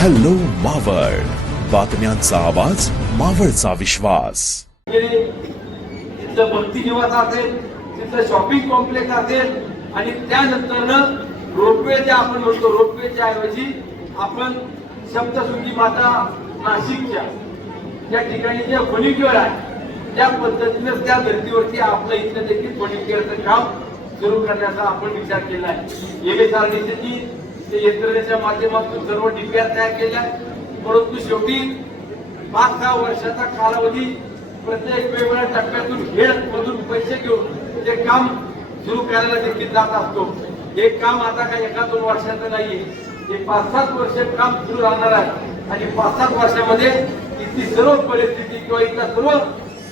Hello Maval, बातम्यांचा आवाज, मावळचा विश्वास. तिथलं भक्ती निवास असेल, तिथलं शॉपिंग कॉम्प्लेक्स असेल आणि त्यानंतर रोपवे जे आपण म्हणतो, रोपवेच्या ऐवजी आपण सप्तशृंगी माता नाशिकच्या त्या ठिकाणी जे फर्निचर आहे त्या पद्धतीनं त्या धर्तीवरती आपलं इथलं देखील फर्निचरचं काम सुरू करण्याचा आपण विचार केला आहे. एमएसआरडीसीची यंत्रणेच्या माध्यमातून सर्व डीपीआर तयार केल्या, परंतु शेवटी 5-6 वर्षाचा कालावधी प्रत्येक वेगवेगळ्या टप्प्यातून खेळ मधून पैसे घेऊन ते काम सुरू करायला देखील जात असतो. हे काम आता काही 1-2 वर्षाचं नाहीये, हे 5-7 वर्ष काम सुरू राहणार आहे आणि 5-7 वर्षामध्ये इथली सर्व परिस्थिती किंवा इथला सर्व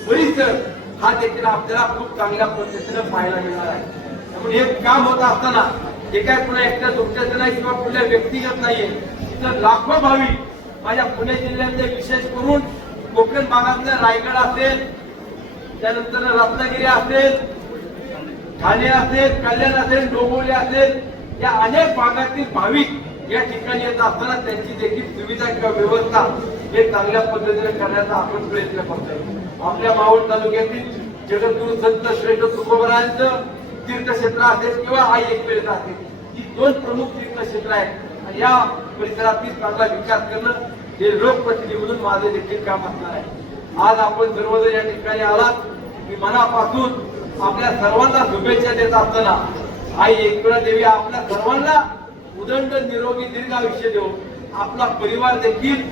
परिसर हा देखील आपल्याला खूप चांगल्या पद्धतीने पाहायला मिळणार आहे. त्यामुळे हे काम होत असताना हे काय पुन्हा एकट्या दुसऱ्याचं नाही किंवा पुण्या व्यक्तिगत नाहीये, तर लाखो भाविक माझ्या पुणे जिल्ह्यातले विशेष करून कोकण भागातले रायगड असेल, त्यानंतर रत्नागिरी असेल, ठाणे असेल, कल्याण असेल, डोंबिवली असेल, या अनेक भागातील भाविक या ठिकाणी येत असताना त्यांची देखील सुविधा किंवा व्यवस्था हे चांगल्या पद्धतीने करण्याचा आपण प्रयत्न करतोय. आपल्या मावळ तालुक्यातील जगद्गुरु संत श्रेष्ठ तुकोबरायांचं तीर्थक्षेत्र असेल किंवा आई एकविरा असेल, ही 2 प्रमुख तीर्थक्षेत्र आहेत आणि या परिसरातील चांगला विकास करणं हे लोकप्रतिनिधी म्हणून माझे देखील काम असणार आहे. आज आपण सर्वजण या ठिकाणी आलात, मी मनापासून आपल्या सर्वांना शुभेच्छा देत असताना आई एकविरा देवी आपल्या सर्वांना उदंड निरोगी दीर्घ आयुष्य देऊ, आपला परिवार देखील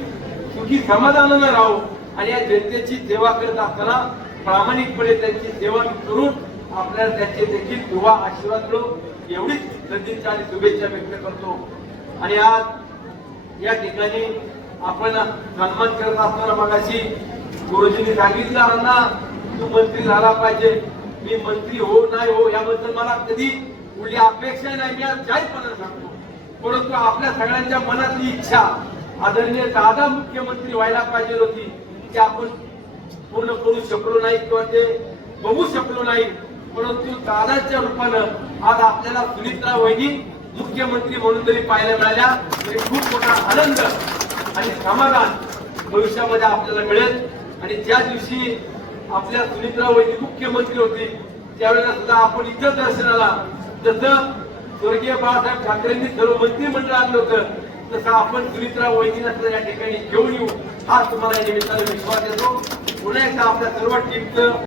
सुखी समाधानानं राहू आणि या जनतेची सेवा करत असताना प्रामाणिकपणे त्यांची सेवा करून आपल्याला त्याचे देखील दुवा आशीर्वाद मिळो, एवढीच सदिच्छा आणि शुभेच्छा व्यक्त करतो. आणि आज या ठिकाणी आपण सन्मान करत असताना मगाशी गुरुजींनी सांगितलं, अण्णा तू मंत्री झाला पाहिजे. मी मंत्री हो नाही हो याबद्दल मला कधी कुठली अपेक्षा नाही, मी आज जाहीरपणे सांगतो. परंतु आपल्या सगळ्यांच्या मनातली इच्छा आदरणीय दादा मुख्यमंत्री व्हायला पाहिजे होती, ते आपण पूर्ण करू शकलो नाही किंवा ते बघू शकलो नाही. परंतु दादाच्या रूपानं आज आपल्याला सुनित्रा वहिनी मुख्यमंत्री म्हणून जरी पाहायला मिळाल्या तरी खूप मोठा आनंद आणि समाधान भविष्यामध्ये आपल्याला मिळेल. आणि ज्या दिवशी आपल्या सुनित्रा वहिनी मुख्यमंत्री होती त्यावेळेला सुद्धा आपण इथं दर्शनाला, जसं स्वर्गीय बाळासाहेब ठाकरेंनी सर्व मंत्रिमंडळ आणलं होतं, तसं आपण सुनित्रा वहिनीला या ठिकाणी घेऊन येऊ, हा तुम्हाला या निमित्ताने विश्वास देतो. पुन्हा एकदा आपल्या सर्व टीमचं